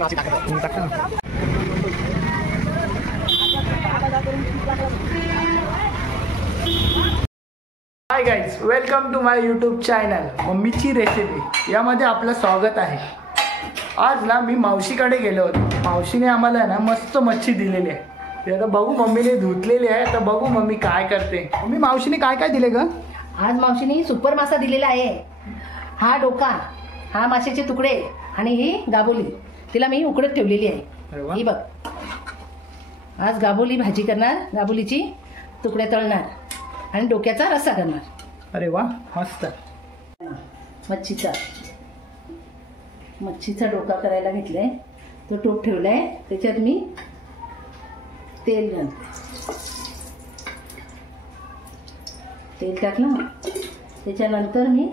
High guys, welcome to my YouTube channel मम्मीची recipe. यामध्ये आपलं स्वागत आहे। आज ना मी मावशीकडे गेलो होतो। मावशीने आम्हाला ना मस्त मच्छी दिलेली आहे। ते आता बघू, मम्मीने धुतलेली आहे। आता बघू मम्मी काय करते। मम्मी, मावशीने काय काय दिले ग? आज मावशीने सुपर मासा दिलेला आहे। हा डोका, हा माशाचे तुकडे आणि ही गाबोली तिला मी उकडत ठेवलेली आहे। ही बघ, आज गाबोली भाजी करणार, गाबोलीची तुकडे तळणार आणि डोक्याचा रस्सा करणार। अरे वा, मस्त। मच्छीचा डोका करायला घेतलाय, तो टोप ठेवलाय, त्याच्यात मी तेल घालते। तेल टाकलं, त्याच्यानंतर मी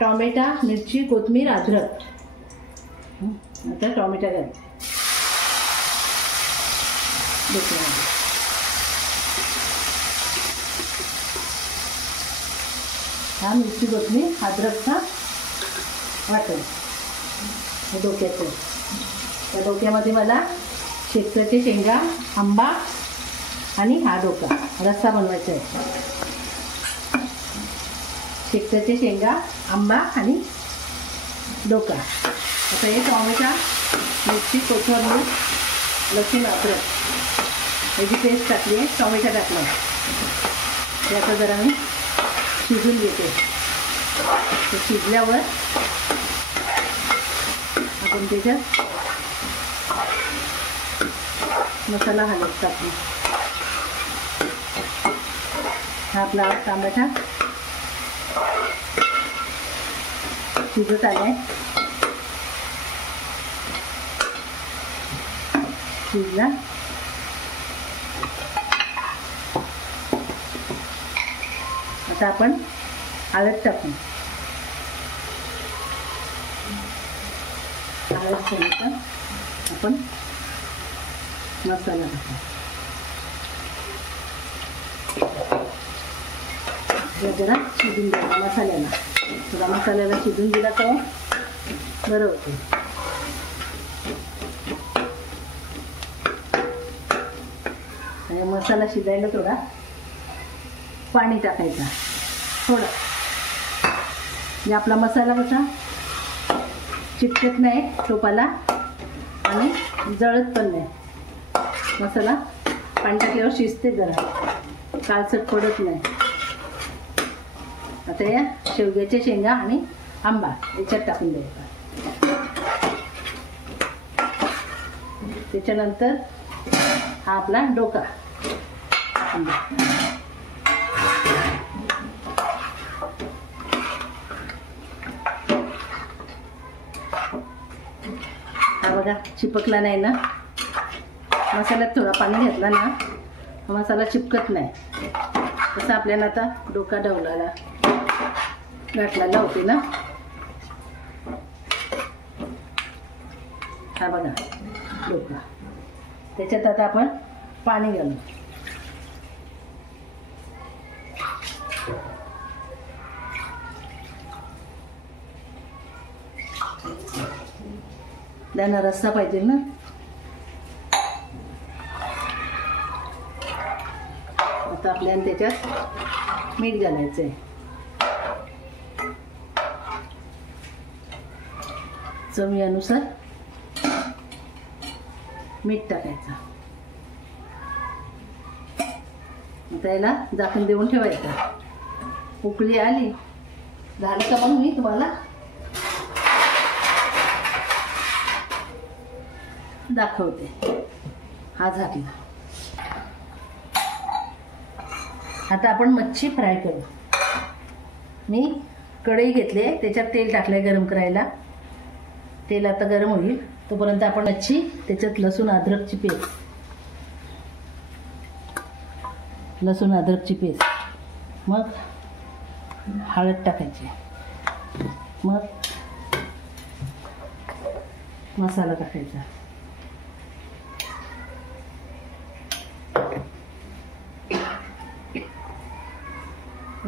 टोमॅटो, मिरची, कोथिंबीर, अद्रक, आता टोमॅटो घालते। हा मिरची, कोथिंबीर, अद्रकचा वाटण डोक्याचं। त्या डोक्यामध्ये मला शेकटाचे शेंगा, आंबा आणि हा डोका रस्सा बनवायचा आहे। शेकटाचे शेंगा, आंबा आणि डोका। आता हे टोमॅटो, मिरची, कोथिंबीर, लसूण, अद्रक याची पेस्ट टाकली आहे, टोमॅटो टाकला। ते आता जरा मी शिजून घेते। ते शिजल्यावर आपण त्याच्यात मसाला हलवत टाकू। हा आपला टोमॅटो शिजत आलाय, शिजला। आता आपण हळद टाकू। हळद टाकून आपण मसाला टाकू। जरा शिजून द्यायला मसाल्याला, थोडा मसाल्याला शिजून दिला तर बरं होतं। आणि मसाला शिजायला थोडा पाणी टाकायचा, थोडं, म्हणजे आपला मसाला कसा चिटकत नाही टोपाला आणि जळत पण नाही। मसाला पाणी टाकल्यावर शिजते, जरा काळसट पडत नाही। आता या शेवग्याच्या शेंगा आणि आंबा याच्यात टाकून द्यायचा। त्याच्यानंतर हा आपला डोका, हा बघा चिपकला नाही ना, मसाल्यात थोडा पाणी घातला ना मसाला चिपकत नाही। तसं आपल्याला आता डोका ढवळायला घातलेला होते ना। हा बघा डोका, त्याच्यात आता आपण पाणी घालू। त्यांना रस्सा पाहिजे ना, आता आपल्याला त्याच्यात मीठ घालायचंय। चवीनुसार मीठ टाकायचं। आता याला झाकून देऊन ठेवायचं। उकळी आली, झालं का मग मी तुम्हाला दाखवते। हा झाकला। आता आपण मच्छी फ्राय करू। मी कढई घेतली, त्याच्यात तेल टाकलंय गरम करायला। तेल आता गरम होईल, तोपर्यंत आपण मच्छी, त्याच्यात लसूण अद्रकची पेस्ट, मग हळद टाकायची, मग मसाला टाकायचा,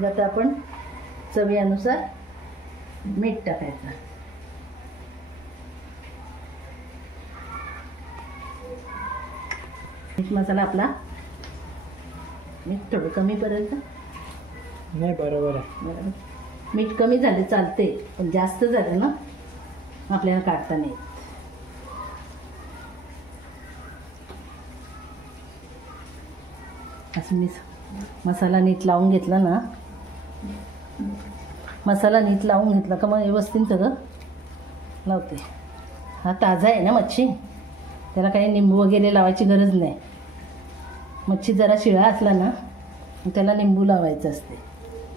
आता आपण चवीनुसार मीठ टाकायचं। मीठ मसाला आपला मीठ थोडं कमी पर्यंत नाही बरोबर आहे. बरोबर. मीठ कमी झाले चालते, पण जास्त झालं ना आपल्याला काढता नाही येत. असं मी मसाला नीट लावून घेतला ना, मसाला नीट लावून घेतला का मग व्यवस्थित सगळं लावते. हा ताजा आहे ना मच्छी, त्याला काही लिंबू वगैरे लावायची गरज नाही. मच्छी जरा शिळा असला ना त्याला लिंबू लावायचं असते,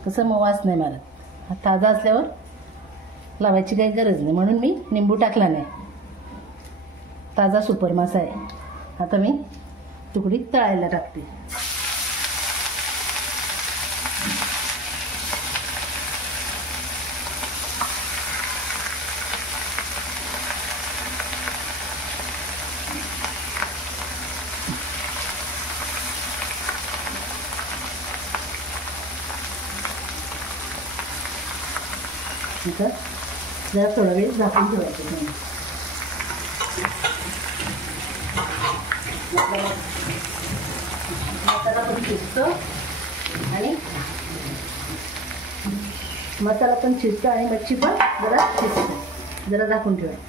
कसं मग वास नाही मारत. हा ताजा असल्यावर लावायची काही गरज नाही, म्हणून मी लिंबू टाकला नाही. ताजा सुपर मासा आहे. आता मी तुकडी तळायला टाकते. नंतर जरा थोडा वेळ झाकून ठेवायचं. मसाला पण शिजतो आणि मच्छी पण जरा शिजते. जरा झाकून ठेवायचं.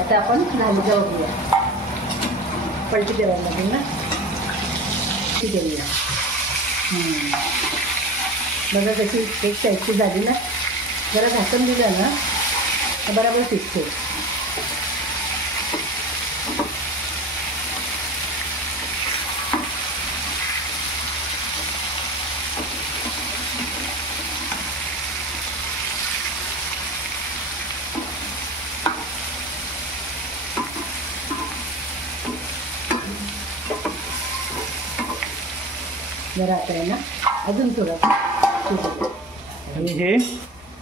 आता आपण घालूया बघूया, पलटी करायला लागेल ना. ती करूया. बघा कशी एक साईडची झाली ना, जरा झाकण दिलं ना बरोबर शिजते. जरा आता आहे ना अजून थोडं आणि हे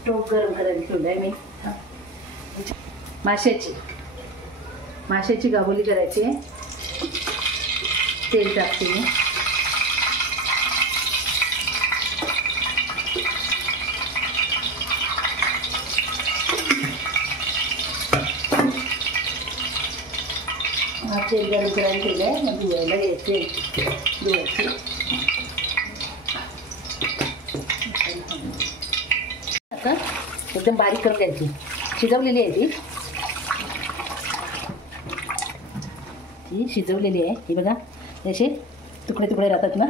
टोप गरम करायला ठेवलंय मी. माशाची गाबोली करायची आहे. तेल टाकते मी. तेल गरम करायला ठेवलंय. मग धुवायला घ्यायचे. धुवायचे आता एकदम बारीक करून घ्यायची. शिजवलेली आहे ती शिजवलेली आहे. ही बघा असे तुकडे तुकडे राहतात ना,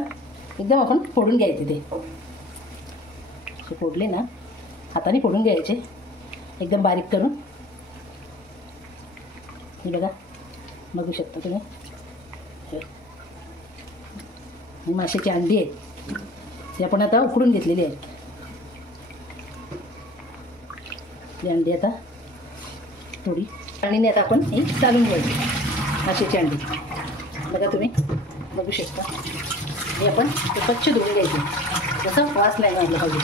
एकदम आपण फोडून घ्यायचे. ते फोडले ना हाताने फोडून घ्यायचे एकदम बारीक करून. हे बघा, बघू शकता तुम्ही. माशाची अंडी आहेत, ती आपण आता उकडून घेतलेली आहेत. ही अंडी आता थोडी पाणीने आता आपण ही चालून घ्यायची. माशाची अंडी बघा तुम्ही, बघू शकता. हे आपण स्वच्छ धुवून घ्यायचे, जसं वास नाही मारला पाहिजे.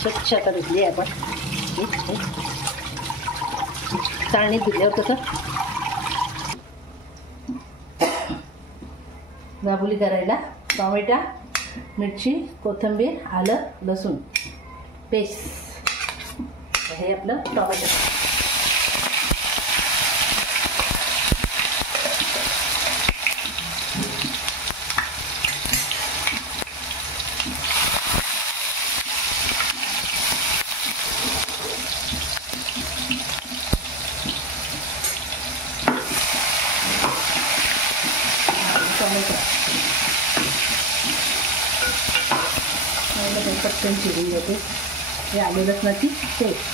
स्वच्छ आता धुतली आहे आपण. चाळणीत धुतल्यावर कसं गाबोली करायला टोमॅटो, मिरची, कोथिंबीर, आलं, लसूण पेस्ट. हे आपलं टोमॅटो. पटकन चिरून घेते. हे आले लसणाची पेस्ट.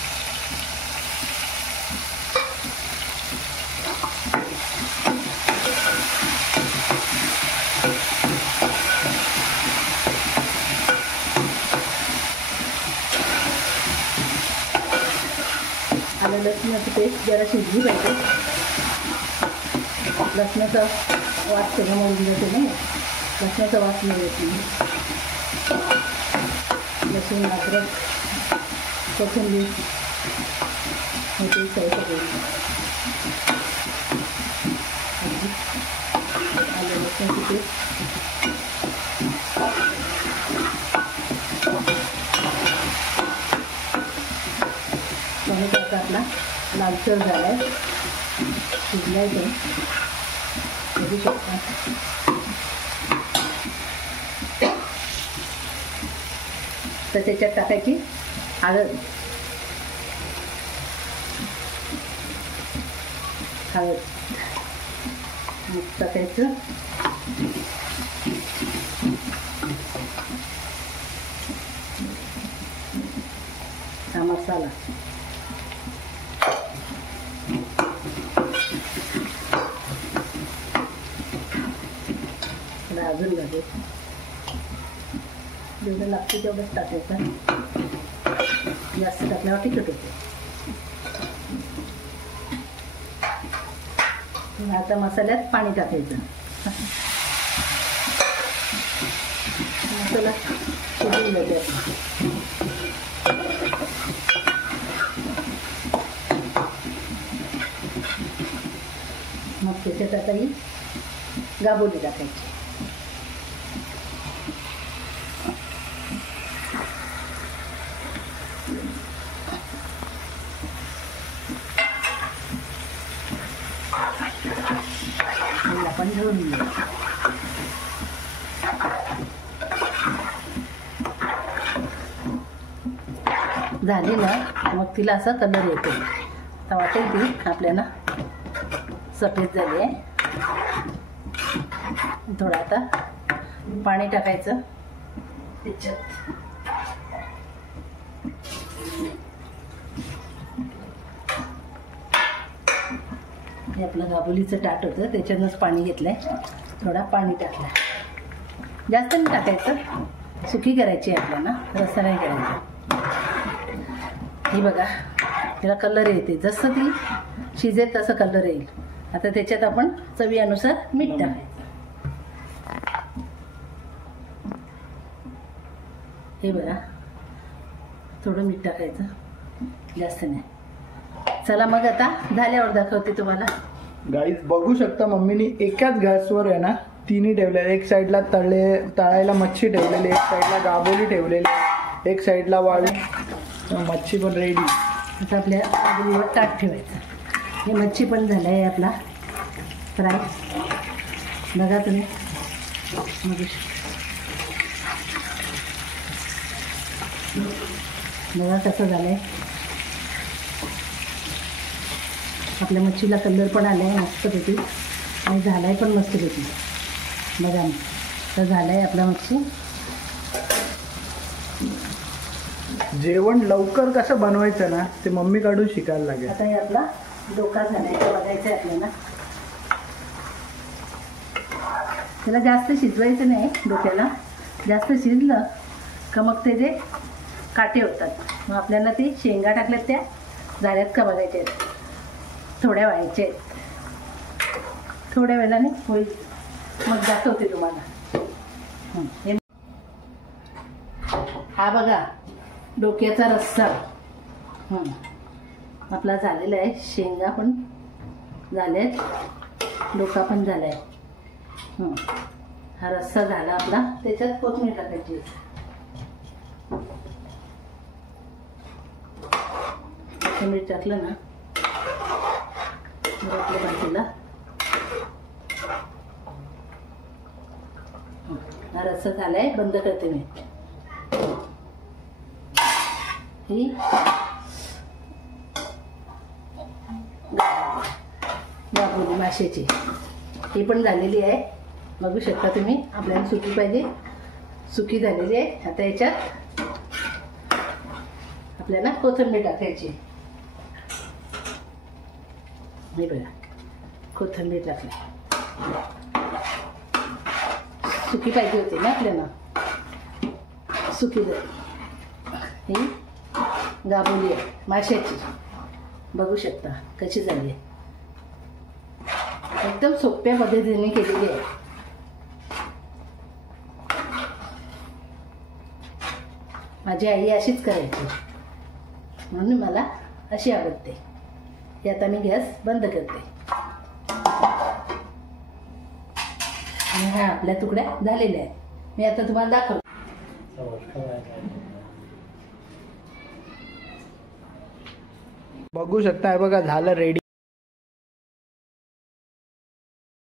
आलं लसणाची पेस्ट जरा शिजली पाहिजे. लसणाचा वास सगळं मळून जाते ना, लसणाचा वास नाही येत नाही. लसूण, अद्रक, कोथिंबीर हे ते सगळं आलं लसणाची पेस्ट टोमॅटो आता आपला लालसर झाला आहे, शिजला आहे तो, बघू शकता. तर त्याच्यात टाकायची हळद, मीठ टाकायचं, हा मसाला, अजून लागेल जेवढं लागते तेवढंच टाकायचं, जास्त टाकल्यावर तिखट होते. आता मसाल्यात पाणी टाकायचं, मसाला शिजून जाते. मग त्याच्यात आता ही गाबोली टाकायची. आपण घेऊन घेऊ. झाली ना मग तिला असा कलर येतो, तर वाटेल ती आपल्याला सफेद झाली आहे. थोडं आता पाणी टाकायचं त्याच्यात. हे आपलं गाबोलीचं ताट होतं त्याच्यातच पाणी घेतलंय, थोडा पाणी टाकलं, जास्त नाही टाकायचं, सुकी करायची आहे आपल्याला, रस्सा नाही करायचा. ही बघा त्याला कलर येते, जसं ती शिजेल तसं कलर येईल. आता त्याच्यात आपण चवीनुसार मीठ टाकायचं. हे बघा थोडं मीठ टाकायचं, जास्त नाही. चला मग आता झाल्यावर दाखवते तुम्हाला. गाईज बघू शकता मम्मीने एकाच गॅसवर आहे ना तिन्ही ठेवलेले, एक साईडला तळायला मच्छी ठेवलेली, एक साईडला गाबोली ठेवलेली, एक साईडला वाळू, मच्छी पण रेडी. आता आपल्या गाबोलीवर ताट ठेवायचं. हे मच्छी पण झालं आहे आपला फ्राय, बघा तुम्ही, बघा कसं झालं आहे. आपल्या मच्छीला कलर पण आला आहे मस्तपैकी, आणि झाला आहे पण मस्तपैकी. बघा तर झालं आहे आपला मच्छी. जेवण लवकर कसं बनवायचं ना ते मम्मीकडून शिकायला लागेल. आता हे आपला डोका झाला आहे, बघायचं आहे आपल्याला. त्याला जास्त शिजवायचं नाही, डोक्याला जास्त शिजलं का मग ते जे काटे होतात, मग आपल्याला ते शेंगा टाकल्यात त्या झाल्यात का बघायचे आहेत. थोड्या व्हायचे आहेत, थोड्या वेळाने होईल, मग दाखवते तुम्हाला. हा बघा डोक्याचा रस्सा आपला झालेला आहे. शेंगा पण झाल्यात, डोका पण झाला आहे. हा रस्सा झाला आपला. त्याच्यात कोथिंबीर टाकायची. कोथिंबीर टाकलं ना आपल्या भाजीला हा रस्सा झालाय. बंद करते मी. ही गाबोली माशाची ही पण झालेली आहे, बघू शकता तुम्ही. आपल्याला सुकी पाहिजे, सुकी झालेली आहे. आता याच्यात आपल्याला कोथिंबीर टाकायची. हे बघा कोथिंबीर टाकली. सुकी पाहिजे होती ना आपल्याला, सुकी ही गाबोली आहे माशाची. बघू शकता कशी झाली आहे. एकदम सोप्या पद्धतीने केलेली आहे. माझी आई अशीच करायची म्हणून मला अशी आवडते. हे आता मी गॅस बंद करते. आणि ह्या आपल्या तुकड्या झालेल्या आहेत. मी आता तुम्हाला दाखवते. बघू शकता हे बघा झालं रेडी.